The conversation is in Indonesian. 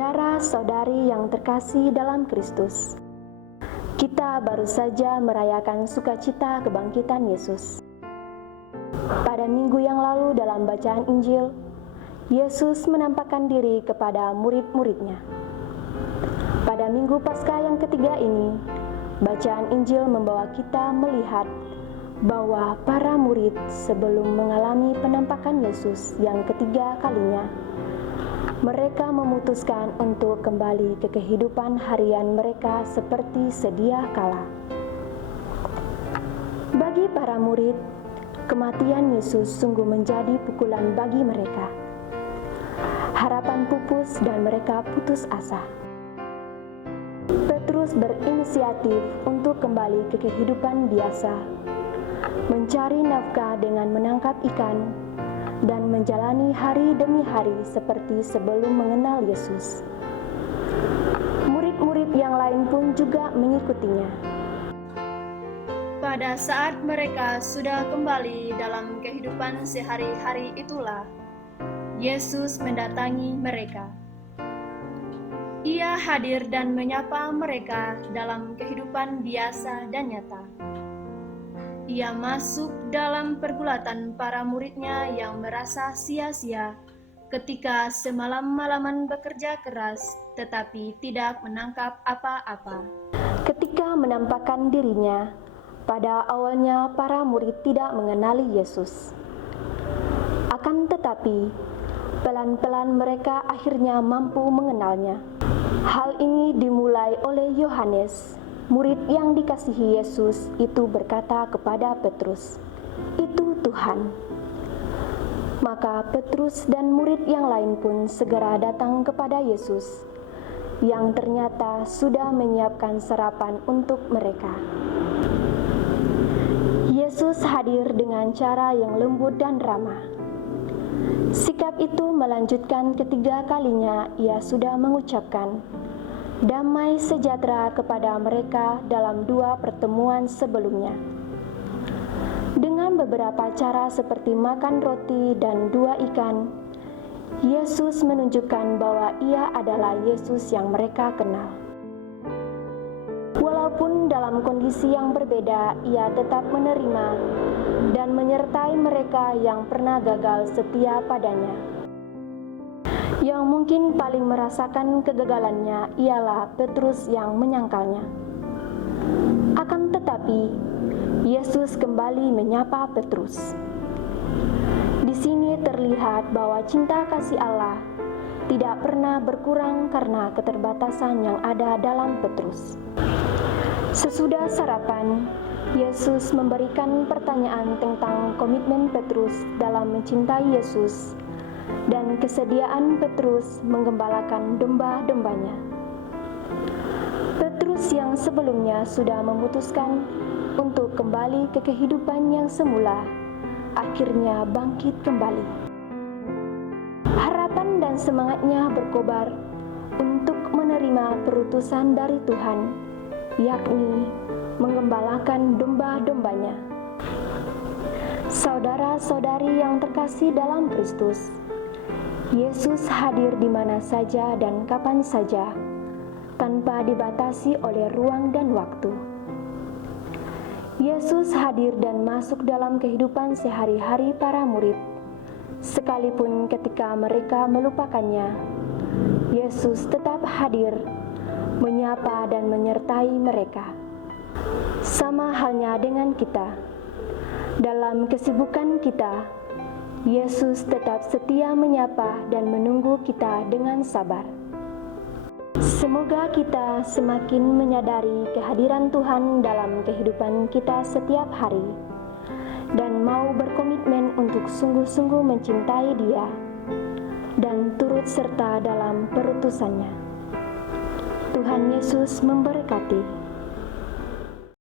Saudara-saudari yang terkasih dalam Kristus, kita baru saja merayakan sukacita kebangkitan Yesus. Pada minggu yang lalu dalam bacaan Injil, Yesus menampakkan diri kepada murid-muridnya. Pada minggu Paskah yang ketiga ini, bacaan Injil membawa kita melihat bahwa para murid sebelum mengalami penampakan Yesus yang ketiga kalinya, mereka memutuskan untuk kembali ke kehidupan harian mereka seperti sedia kala. Bagi para murid, kematian Yesus sungguh menjadi pukulan bagi mereka. Harapan pupus dan mereka putus asa. Petrus berinisiatif untuk kembali ke kehidupan biasa, mencari nafkah dengan menangkap ikan, dan menjalani hari demi hari seperti sebelum mengenal Yesus. Murid-murid yang lain pun juga mengikutinya. Pada saat mereka sudah kembali dalam kehidupan sehari-hari itulah, Yesus mendatangi mereka. Ia hadir dan menyapa mereka dalam kehidupan biasa dan nyata. Ia masuk dalam pergulatan para muridnya yang merasa sia-sia ketika semalam-malaman bekerja keras tetapi tidak menangkap apa-apa. Ketika menampakkan dirinya, pada awalnya para murid tidak mengenali Yesus. Akan tetapi, pelan-pelan mereka akhirnya mampu mengenalnya. Hal ini dimulai oleh Yohanes, murid yang dikasihi Yesus itu berkata kepada Petrus, "Itu Tuhan." Maka Petrus dan murid yang lain pun segera datang kepada Yesus, yang ternyata sudah menyiapkan sarapan untuk mereka. Yesus hadir dengan cara yang lembut dan ramah. Sikap itu melanjutkan ketiga kalinya ia sudah mengucapkan damai sejahtera kepada mereka dalam dua pertemuan sebelumnya. Dengan beberapa cara seperti makan roti dan dua ikan, Yesus menunjukkan bahwa ia adalah Yesus yang mereka kenal. Walaupun dalam kondisi yang berbeda, ia tetap menerima dan menyertai mereka yang pernah gagal setia padanya. Yang mungkin paling merasakan kegagalannya ialah Petrus yang menyangkalnya. Akan tetapi, Yesus kembali menyapa Petrus. Di sini terlihat bahwa cinta kasih Allah tidak pernah berkurang karena keterbatasan yang ada dalam Petrus. Sesudah sarapan, Yesus memberikan pertanyaan tentang komitmen Petrus dalam mencintai Yesus dan kesediaan Petrus menggembalakan domba-dombanya. Petrus yang sebelumnya sudah memutuskan untuk kembali ke kehidupan yang semula, akhirnya bangkit kembali. Harapan dan semangatnya berkobar untuk menerima perutusan dari Tuhan, yakni menggembalakan domba-dombanya. Saudara-saudari yang terkasih dalam Kristus, Yesus hadir di mana saja dan kapan saja, tanpa dibatasi oleh ruang dan waktu. Yesus hadir dan masuk dalam kehidupan sehari-hari para murid, sekalipun ketika mereka melupakannya. Yesus tetap hadir, menyapa dan menyertai mereka. Sama halnya dengan kita, dalam kesibukan kita, Yesus tetap setia menyapa dan menunggu kita dengan sabar. Semoga kita semakin menyadari kehadiran Tuhan dalam kehidupan kita setiap hari dan mau berkomitmen untuk sungguh-sungguh mencintai Dia dan turut serta dalam perutusannya. Tuhan Yesus memberkati.